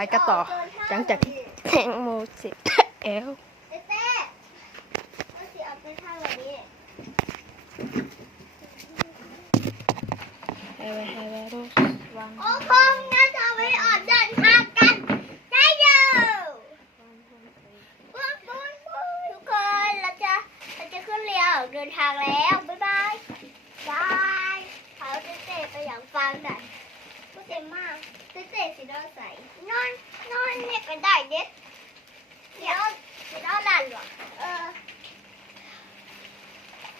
ายกันต่อหลังจากที่แตงโมเสร็จแล้วเต้เต้เราสิเอาไปทางแบบนี้ให้ไว้ให้ไวรถวางโอ้พงงั้นจะไปออกเดินทางกันได้เยอะปุ้นปุ้นปุ้นทุกคนเราจะเราจะขึ้นเรือออกเดินทางแล้ว บ๊ายบายบายเขาเต้เต้ไปอย่างฟังหน่อย เต็มมากเต้เต้สีดอใสนอนนอนเนี่ยก็ได้เด็ดเดี๋ยวสีดอดันหรอเออ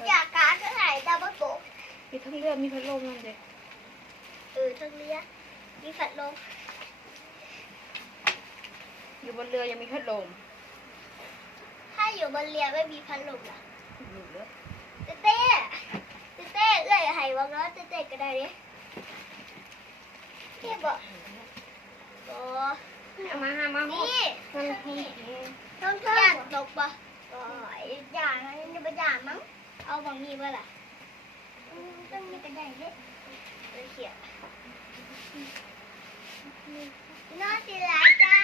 อยากการก็ไหนดาวโกมีทั้งเรือมีพัดลมนั่นเด็เออทั้งเรือมีฝัดลมอยู่บนเรือยังมีพัดลม ถ้าอยู่บนเรือไม่มีพัดลมล่ะเต้เต้เต้เต้เอ้ยไห้วังน้อยเต้เต้ก็ได้เนี่ย ดิพี่บอกโอ้เอามาหามาหมดนี่มันนี่ต้องเที่ยนตกปะก็อย่านะนี่เป็นอย่ามั้ง เอาบางนี้มาล่ะอืมต้องมีกระไดเด็ดเลยเขียนนอนสิลาจ้า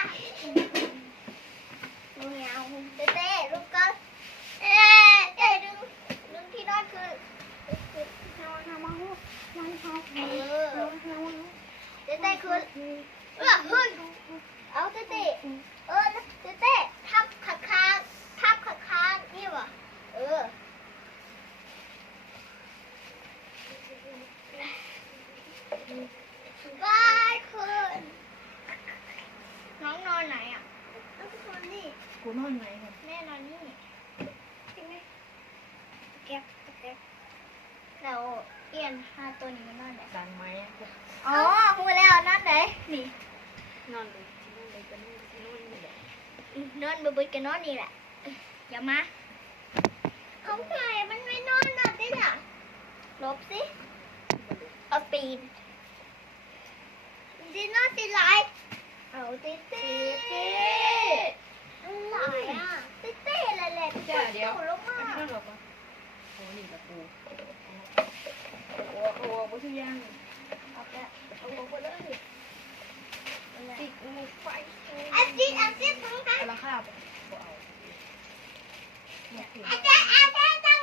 เมียวเต้เต้ลูกก็เอ๊ะเต้ดึงดึงที่นอนคือคือนอนนอนมาหูนอนเขาเออ เต้เต้คือเออเฮ้ยเอาเต้เต้เออเต้เต้ทับขาค้างทับขาค้างนี่วะเออบายคืนน้องนอนไหนอะน้องนอนนี่ กูนอนไหนก่อน แม่นอนนี่ใช่ไหมแก๊บแก๊บเราเอียนห้าตัวนี้มันนอนไหน ดังไหม อ๋อพูดแล้วนอนไหนนี่ นอนเลยที่นอนเลยก็นอนที่นอนนี่แหละ น อนบึ้กันนอนนี่แหละอย่ามาเของใครมันไม่นอนนอนได้หรอลบสิเอาปีนดีนอนตีไลเอาตีเต้อะไรอะตีเต้อะไรแหละจ้าเดี๋ยวลงมาไม่ต้องหรอกวะโอ้นี่กับกูโอ้โหกูชื่อย่าง เอาไปเอาลงไปเลย ติดมือไฟ อาจิตอาจิตทั้งทั้ง เอาละครับบ่เอาเนี่ย อา จารย์อาจารย์ตั้ง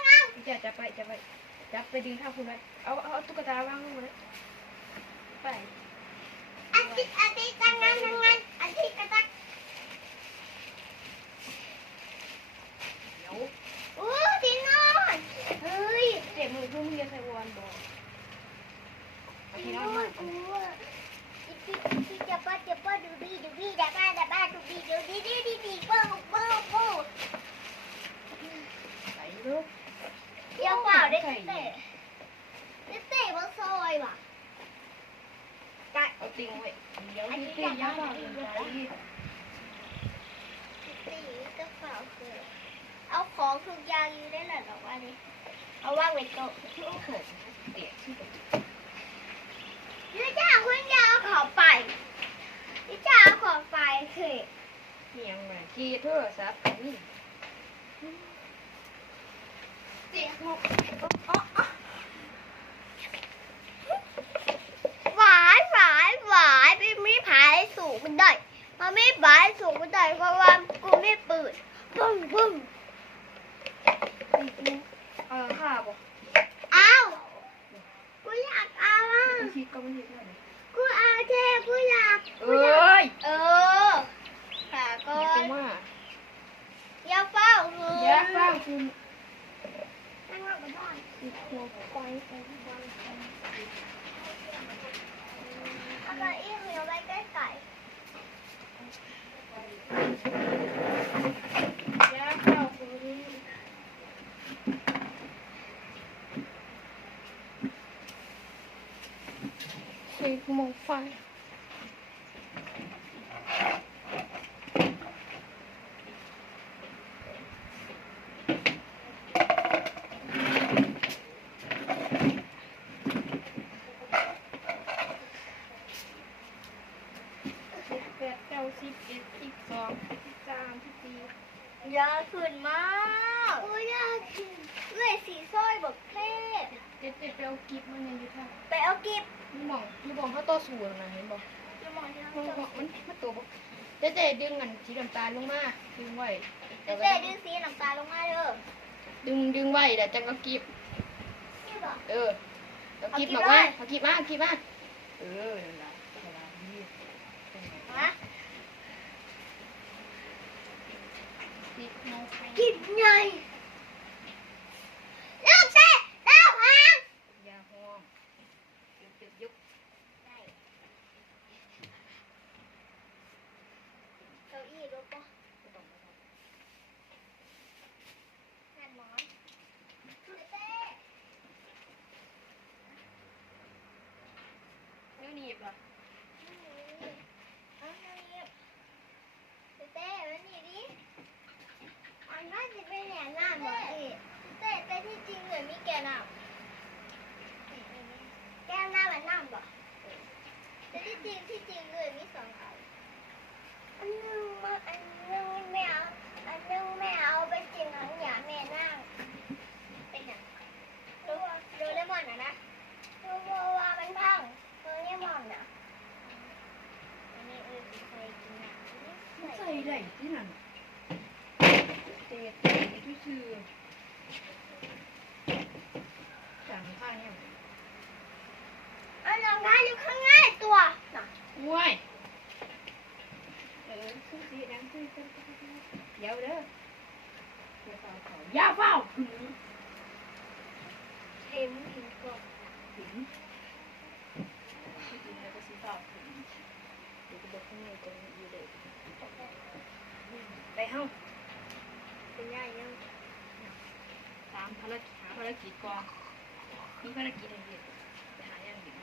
จะจะไปจะไปจับไปดึงข้าวคุณไว้เอาเอาตุ๊กตาวางลงมาเลยไปอาทิตย์อาทิตย์ตั้งงานตั้งงานอาจิตกระตัก เดี๋ยว อู้ที่นอนเฮ้ย เจ็บมือเพิ่งจะใส่วอนบอกเอา ที่ ที่ น น อ อน น มา กูที่ที่จะป้าจะป้าดูดีดูดีจะป้าจะป้าดูดีดูดีดีดีดีปูปูปู ใส่ลูก เดี๋ยว เปล่าได้เตะได้มาซอยว่ะเอาติงไว้เดี๋ยวที่ตียาบ้าเลยตีก็เปล่าคือเอาของทุกอย่างอยู่ได้แหละหรอว่านี่เอาว่างไว้โต๊ะที่โอ้โหเดี๋ยวที่นี่จ้าคุณยาเอาของไปนี่จ้าเอาของไปคือเมียงมาขี่โทรศัพท์นี่ เสียงหวายหวายหวายไม่มีผายสูงมันได้มันไม่ผายสูงมันได้เพราะว่ากูไม่เปิดบึ้มบึ้มเออข้าบอกอ้าวกูอยากเอาอะมันคิดก็มันคิดได้กูเอาเทกูอยาก เอ้ย เออขาก่ อ อย่าน มา อย่าเฝ้าคื อย่าเฝ้าคุณ นั่งรถกระบะ ติดหัวไปไป เอาเก้าอี้เหนียวไว้ใกล้ไก่ อย่าเฝ้าคุณ สิบโมงไฟสิบแปดเก้าสิบเอ็ดสิบสองสิบสามสิบสี่ อย่าขึ้นมากกูอยากขึ้นเลื่อยสีสร้อยแบบเท่ เจ็ดเจ็ดไปเอากิฟต์มันยังอยู่ท่า ไปเอากิบ นี่มองนี่มองเขาโต้สูงนะเห็นบอก อย่ามองที่ มัน น้ำ มัน มันมันตัวบ่เจ๊เจ๊ ดึงอันสีน้ำตาลลงมาดึงไว้เจ๊เจ๊ดึงสีน้ำตาลลงมาเด้อดึงดึงไว้เดี๋ยวจังก็กีบนี่บอก เออเอากีบเอากิ๊มาบว่าเลย เอากีบมาเอากีบมาเออนั่นล่ะเวลานี้ ฮะ กีบน้องไป กินไงเริ่มเต้เริ่มหาง ยาห้องยกยกยก เก้าอี้รถปะ บ่ต้องบ่ต้อง งานหมอนเจ๊เต้ นิ้วหนีบเหรอ เอาหน่อยเจ๊เต้มานี่ดิอันว่าจะเป็นแหนมหน้าหมอสิเจ๊แต่ที่จริงเลยมีแกนน้ำแก้มหน้ามันน้ำบ่แต่ที่จริงที่จริงเลยมีสองอันอันนึงมาอันนึงไม่เอาอันนึงไม่เอาไปกินหนังหยาแม่นั่งเป็นหยังดูดูเลมอนนะนะดูว่ามันพังดูเลมอนนะอันนี้เออเคยกินหนัง ใส่ ได้ที่นั่นเตะเตะที่ชื่อจางข้าเนี่ยอันรองเท้าอยู่ข้างหน้าตัวน่ะงวยเออคือสีแดงคือคือเดี๋ยวเด้อเดี๋ยวเฝ้าเขาอย่าเฝ้าถึงเต็มถึงกบถึงถึงแล้วก็สีเฝ้าถึงเดี๋ยวจะบอกข้างในตรงอยู่เลย ไปเฮ้าเป็นใหญ่ยังตามภารกิจหาภารกิจก่อนมีภารกิจอะไรอีกไปหาอย่างหนึ่ง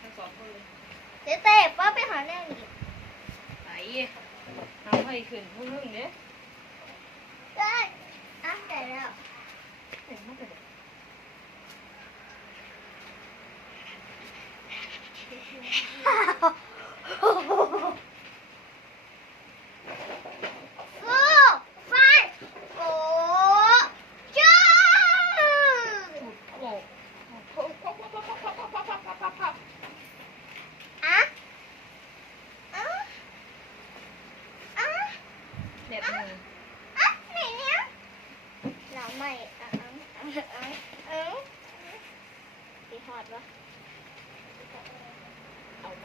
ทั้งสองคนเลยเจ๊เต้ป้าไปหาแน่นี่ไปเอาไปขึ้นพุ่งๆเด้อได้อะแต่แล้วเห็นมันก็ได้โ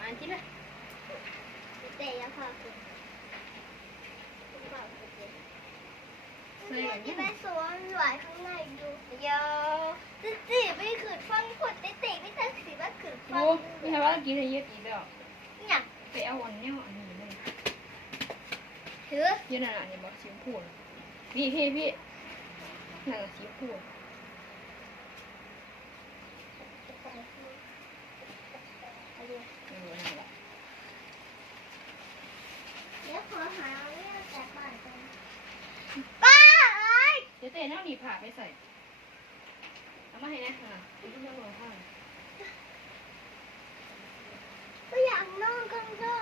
เอามาที่ละเจ๊เต้ยังพาคุณพาคุณเจ๊ใส่ที่ที่ไปละสวนหลายข้างในดูเยอะติ๊ติ๊ไม่ขืนฟังขวดติ๊ติ๊ไม่ทันสีว่าขืนฟัโอ้งไม่ใช่ว่ากินอะไรเยอะอีกแล้วเนี่ยไปเอาอันนี้อันนี้เลยถือเยอะน่ะอันนี้บอกสีพูนพี่พี่พี่นั่นสีพูน เน่าหนีผ่าไปใส่ เอามาให้นะค่ะคุณต้องรอค่ะก็อยากนอนกันด้ว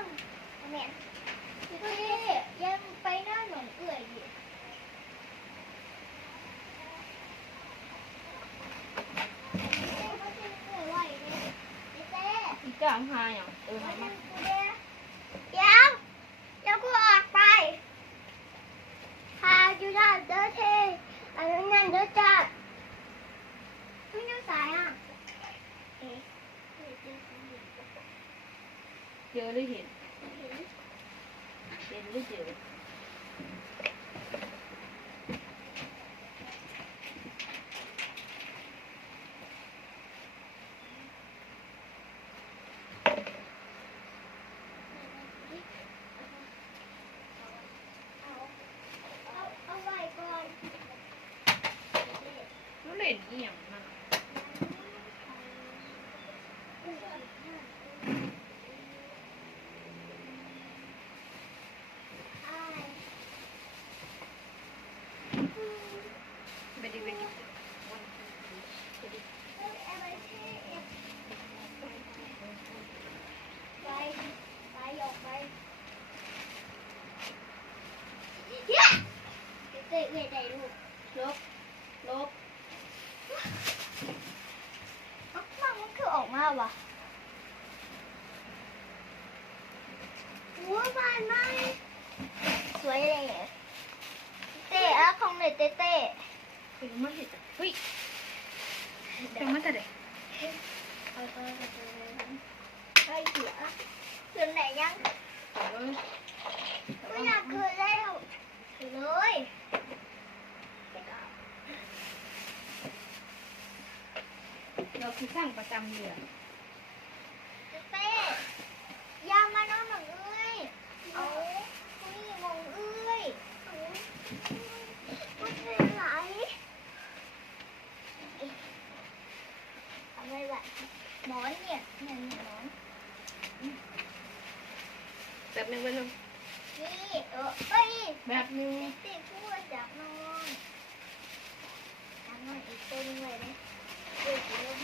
Hallelujah. Hallelujah. เอื้ยได้ลูกลบลบมันมันคือออกมาวะหัวผ่านไหมสวยเลยเตะของเลยเต้เต้เห็มันเห็นเฮ้ยแต่มาแต่เด็กเอาตัวไปเสียคืนไหนยังไม่อยากคืนแล้วเลย เราคือสร้างประจำเดือนเต้ยางมาน้องหนังเอ้ยเอาอุ้ยมองเอ้ยเอาอุ้ยเป็นไรทำไมแบบหมอนเนี่ยเนี่ยเนี่ยหมอนแบบหนึงไปหนึงนี่เออเอ้ยแบบหนึงติดพูดจากนอนจากนอนอีกตัวหนึงเลยนะเด็กเล่น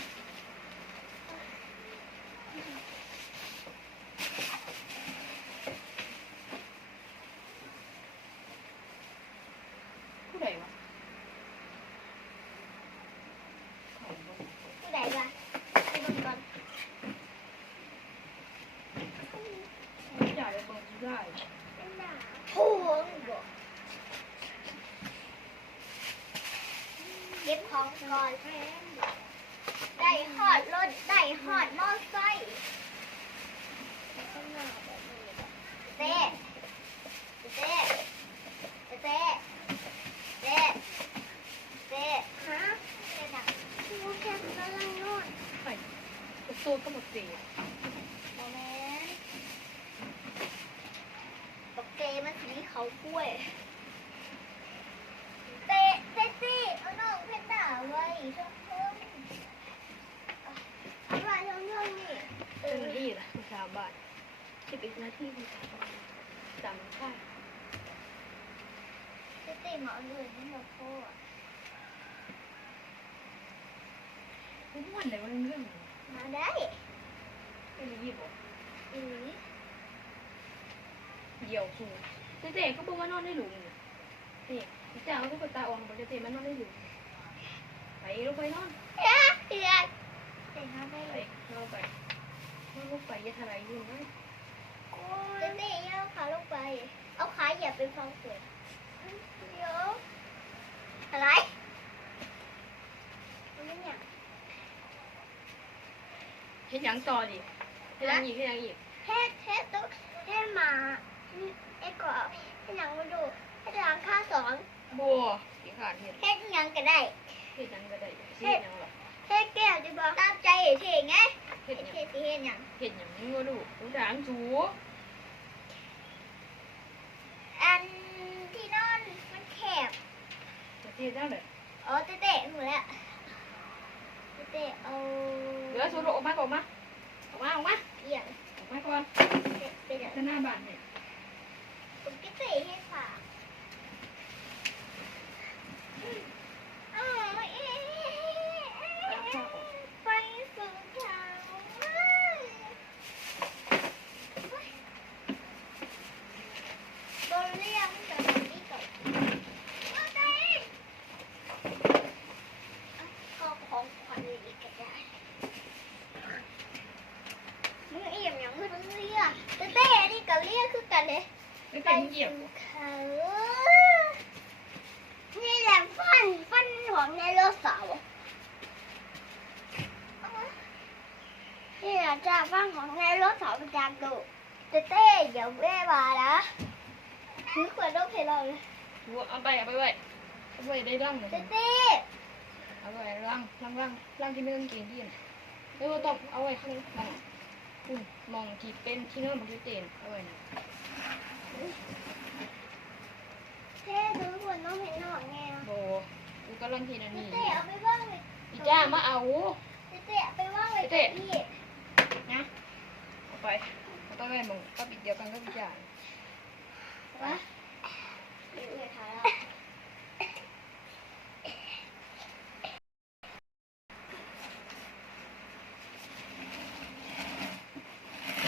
ผู้ใดวะ ผู้ใดวะไปดูก่อน ใหญ่เบิ่งได้ เป็นหนาโอ้โหบอกเก็บของก่อนได้หอดรถได้หอดมอไซค์เต้เต้เต้เต้เต้ฮะเต้ดังกูแค่กำลังนอนไปกระตูก็หมดสีโมเมนต์ตกเกมันสีเขากล้วย เตะเตะสิเอาน้องเพชรด่าไว้ช่องเพิ่มเอาไว้ช่องเพิ่มนี่เอ เป็น อ นี่แหละชาวบ้าน สิบเอ็ดนาทีจำได้เตะเตะหมอาเลยนี่มาพ่อทุกวันเลยวันเรื่องมาได้ไม่ได้ยิบบอกอือเดี่ยวสูงเจ๊ๆก็บอกว่านอนได้หลุมเนี่นี่พี่จ้าเขาก็ตาอ่อนบอกเจ๊ๆมันนอนได้หลุมไปลงไปนอนเฮ้ยเฮ้ยเตะมาได้ไปนอนไปนอนลงไปอย่าทลายยุ่งนะ เตะเตะย่าขาลงไป เอาขาเหยียบเป็นฟองสวยเดี๋ยวอะไรมันไม่เนี่ยเห็นยังต่อดิเห็นยังอีกเห็นยังอีกเฮ็ดเฮ็ดตุ๊กเฮ็ดหมาเฮ็ดก่อเฮ็ดหนังมาดูเฮ็ดหลังค่าสอนบัวสีขาดเห็นเฮ็ดหยังก็ได้เห็นยังก็ได้เห็นยังหรอเฮ็ดแก้วดีบ่ตามใจเท่ไงเห็นเฮ็ดยังเท่สิเฮ็ดหยังเห็นยังนี่ว่าลูกลูกด่างสู อันที่นอนมันแคบจะเจ๊ได้เลยอ๋อเต้เต้หมดแล้วเต้เต้เอาเหลือสูลูกออกมาออกมาออกมาออกมาเอียงออกมาก่อนเต้เป็นอย่างจะหน้าบ้านเนี่ยผมก็เต้ให้ฝากอ้าวเอ๊ะ ตามข้าวออก ไปสู่เขาโดนเรียกจากที่ตกเอาไปเอาของขวัญอีกก็ได้มึงเอี่ยมอย่างมึงเรียกเต้เต้นี่ก็เรียกคือกันเลย ไม่เป็นเหยียบ สู่เขานี่แหละฟันฟันของไดโนเสาร์ นี่อาจารย์ฟังของในรถสาวประจำดูเต้เต้เดี๋ยวแม่มานะถือขวดนมให้เราเลยดูเอาไปเอาไปไว้เอาไปได้ร่างเลยเต้เต้เอาไว้ร่างร่างร่างร่างที่ไม่ต้องกินที่นะเออต้องเอาไว้ข้างหลังคุณมองที่เป็นที่นอนของเจนเอาไว้นะเต้ถือขวดนมให้หน่อยไงโบดูกำลังทีนั่นเต้นี่เต้เอาไปว่างเลยพี่จ้ามาเอาเต้เต้เอาไปว่างเลยเต้พี่ นะเอาไปเอาไปไว้มองก็ปิดเดียวกันก็พี่จ้าวะเดี๋ยวเลยค่ะ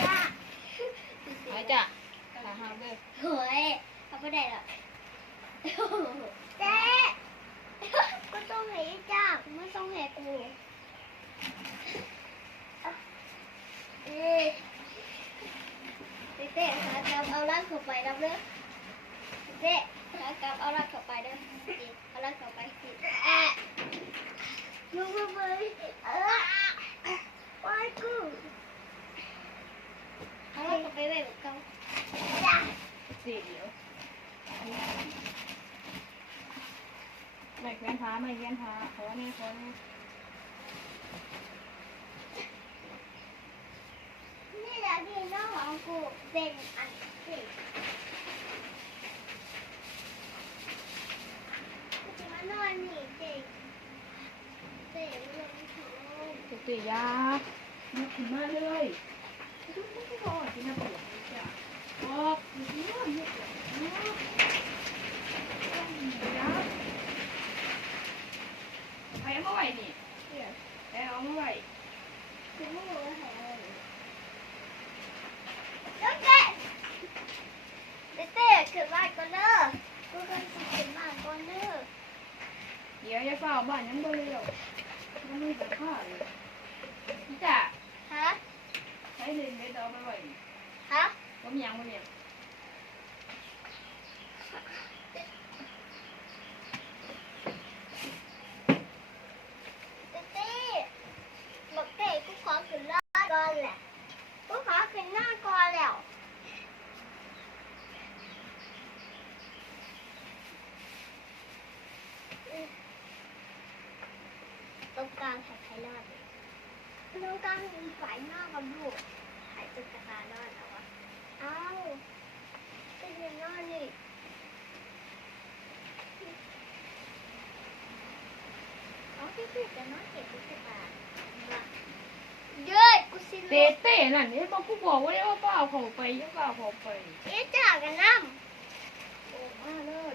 จ้าไปจ้าหาหาเด้อเฮ้ยเอาไปได้หรอเจ๊ก็ต้องให้จ้าไม่ต้องให้กูเอ๊ะเต้ๆหาทำเอาไร ลัก เข้าไปรับเลยเจ๊แล้วกลับเอาลักเข้าไปเด้อเอาลักเข้าไปสิแอะมึงมาเลยเออไปกูเอาลักเข้าไปไว้กับเขาสีเดียวไม่แขวนผ้าไม่แขวนผ้าขอแน่ขอแน่นี่แหละที่น้อง กูเป็นอันสิกูจะมานอนนี่เจ๊เจ๊เรื่องของตุกตียาลุกขึ้นมาเลยลุกไม่พอที่น่าปวดจ้ะออกลุกมาลุกลุกยาใครเอามาไว้นี่เดี๋ยวใครเอามาไว้กูไม่รู้ว่าใครเอาเลยแล้วเจ๊ เจ๊เจ๊ขึ้นบ้านก่อนเด้อกูกันขึ้นบ้านก่อนเด้อเดี๋ยวอย่าเฝ้าบ้านยังบ่เร็วยังไม่จะฆ่าเลยพี่จ๋าฮะใช้เล่นได้ดอกไปไว้นี่ฮะผมยังบ่เนี่ย เจ๊เจ๊บอกเจ๊กูขอขึ้นบ้านก่อนแหละกูขอขึ้นหน้าก่อนแล้ว ตรง กลางถ่ายไทยรอดเลยตรงกลางมีฝ่ายหน้ากับลูกถ่ายตุ๊กตารอดเอาวะเอ้าเป็นยังไงนี่เอาพี่พี่จะน้อยเก็บตุ๊กตามาเย้ยกูสิเตะเตะนั่นนี่บอกกูบอกว่าเอาเปล่าเขาไปอย่าเปล่าเขาไปเอ๊ะจ่ากันน้โอ้มาเลย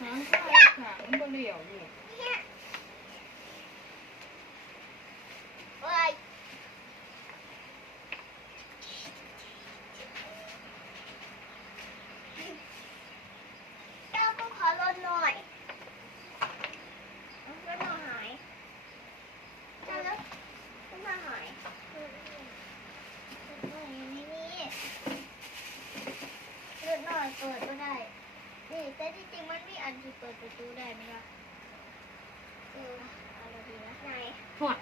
หางข้าวขามันบ่เหลียวอยู่ำเนี่ยเอ้ยเจ้าก็ขอลดหน่อยเอาลดหน่อยหายเจ้าลดลดหน่อยหายลดหน่อยอยู่ในนี้ลดหน่อยเปิดก็ได้ นี่แต่ที่จริงมันมีอันที่เปิ ดประตูได้ไหมคะเออเอาละดีนะไหนหอด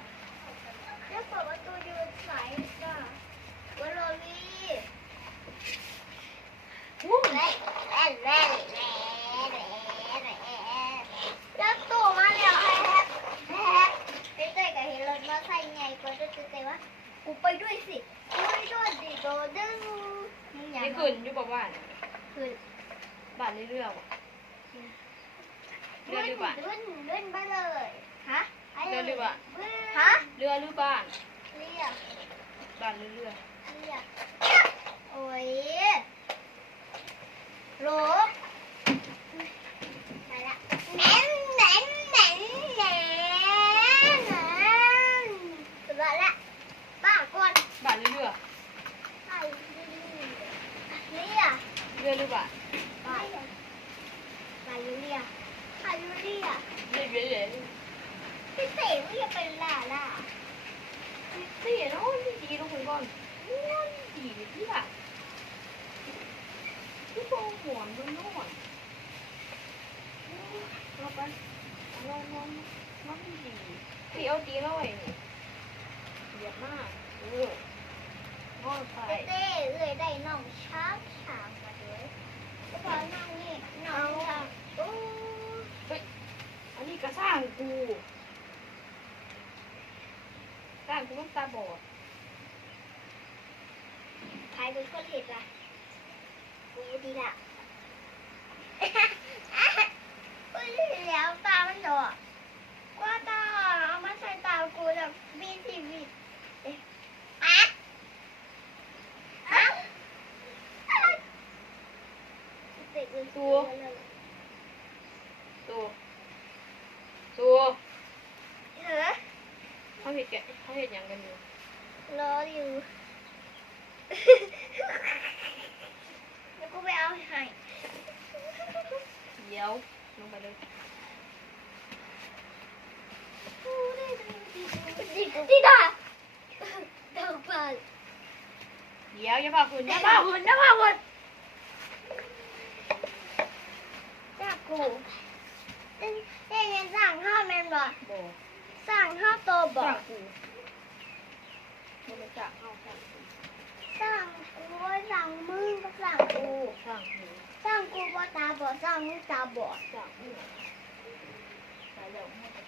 แล้วเปิดประตูยืนสายจ้ะวโรลีอู้แร่แร่แร่แร่แร่แร่แล้วตู้มาแล้วแฮปแฮปเต้ยกับเฮลนมาใส่ไงก็จะเต้ยว่ากูไปด้วยสิกูไปด้วยดิโดดึงมึงอย่าได้มาขึ้นอยู่บ่บ้านขึ้นบ้านเรื่อยๆบ่ เรือหรือบ้านเลื่อนเลื่อนไปเลยฮะเรือหรือบ้านฮะเรือหรือบ้านเรียกบ้านเรือเรียกโอ้ยโหลมาละแหนแหนแหนแหนนแหนนสุดยอดละป้าก่อนบ้านเรือยไปเรียกๆเรือหรือบ้าน ไปไปยูเรียไปยูเรีย เรื่อยๆ พี่เต๋ไม่อยากเป็นล่าล่าเตี้ยเนาะนี่ดีลงไปก่อนโอ้ยดีที่ละที่โตหวนบนโน่นเราไปลองลองน้องดีตีเอาตีแล้วไอ้นี่เหยียบมากเออนอนไปเต้เต้เอ้ยได้น้องช้างช้างมาด้วยแล้วพอน้องนี่น้องช้างโอ้ยอันนี้ก็สร้างกู ร้างกูมันตาบอดใครเป็นคนเห็นล่ะกูดีละ เห็ดแกเขาเห็นหยังกันอยู่รออยู่ แล้วก็ไปเอาให้เดี๋ยวลงไปเลยดีดาดาวบอลเดี๋ยวอย่าพาหุ่นอย่าพาหุ่นอย่าพาหุ่นน่ากลัว ห้าโตบ่จากกูมันมาจากเอาจากกูสั่งกูสั่งมึงก็สั่งกูสร้างหูสั่งกูบ่ตาบอดสั่งมึงตาบอดจากหูตายแล้วไม่ได้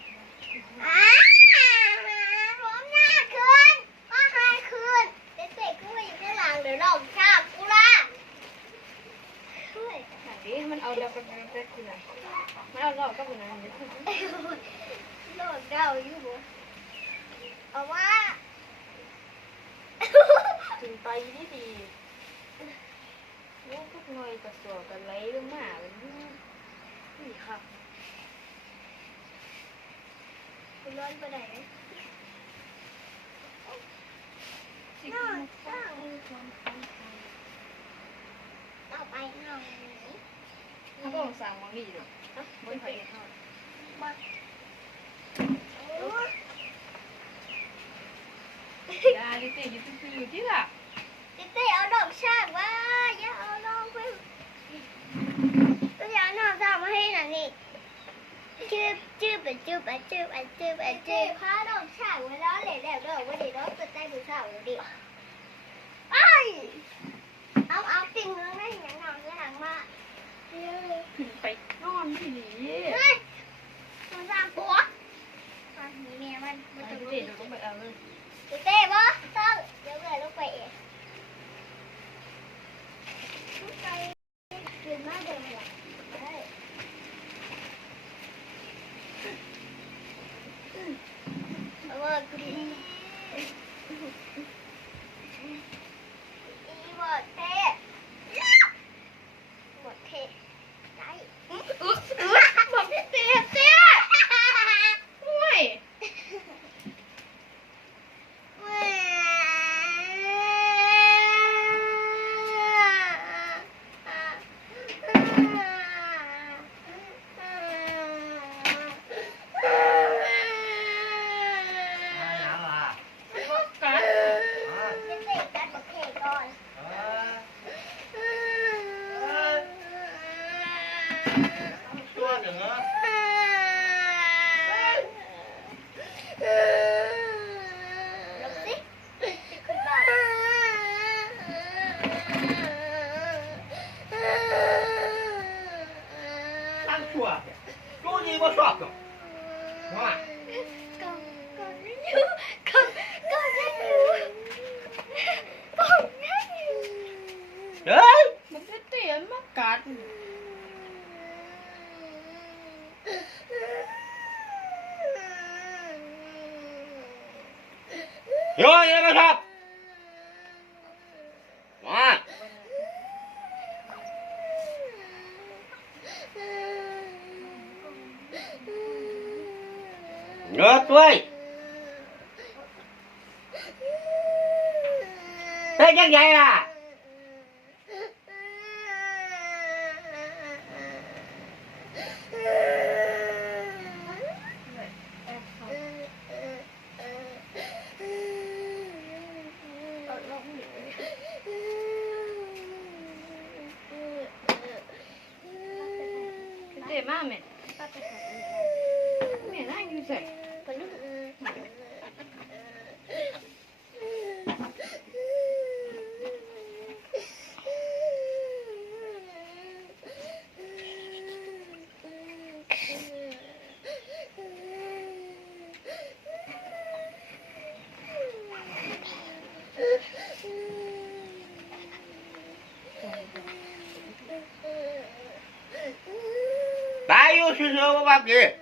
อ้าผมหน้าคืนก็หายคืนเด็กๆขึ้นมาอยู่ข้างหลังเดี๋ยวลองชาบกูล่ะเฮ้ยหนังดิมันเอาเดากันไปคุณน่ะมันเอาเราก็คุณน่ะเดี๋ยว โลดเดาอยู่บ่เอาว่ากินไปดีดีลูกพวกน้อยกระสวกันไหลลงมามันนี่ครับคุณร้อนไปไหนนอนสั่งต่อไปนอนนี้เขาก็สั่งมังดีเลยนะบนไผ่ทอดโอ้ ยยาลิเตอยู่ที่อยู่ที่ล่ะเต้เอาดอกชากว่าอย่าเอาดอกเพิ่งก็อย่าเอาดอกชากมาให้หน่อยนี่จืบจืบไปจืบไปจืบไปจืบไปจืบพาดอกชากไว้แล้วเหล่แล้วดอกวันนี้ดอกจะได้ผู้ชาวันนี้ไอเอาเอาติ่งเรื่องนั้นอย่างนั้นจะหังมาไปนอนที่นี่เฮ้ยมันสางตัว อะมีเมียมันมันจะรู้เตเราต้องไปเอาเลยเต้บ่ต้องเดี๋ยวเกิดลูกไปเองลงไปกินมากเดิมเลยได้เอาว่ากูดีอีบอดเท่บอดเท่ได้ อึ๊อึ๊บอกพี่เตเต้ห่วย มาหยังล่ะ กัด มา จะเตะกันประเภทก่อน เออตัวหนึ่งเหรอ ลงสิขึ้นบ้าน ตั้งชั่วดูดีบ่ชอบหรอกว่า ก่อนก่อนนั่นอยู่ก่อนก่อนนั่นอยู่ก่อนนั่นอยู่ เฮ้ย มันพี่เตมากัด โยนยังไม่ชอบมา เงือกด้วยเป็นยังไงล่ะ พี่เตมาแม่แม่นั่งอยู่ใส่ ตายอยู่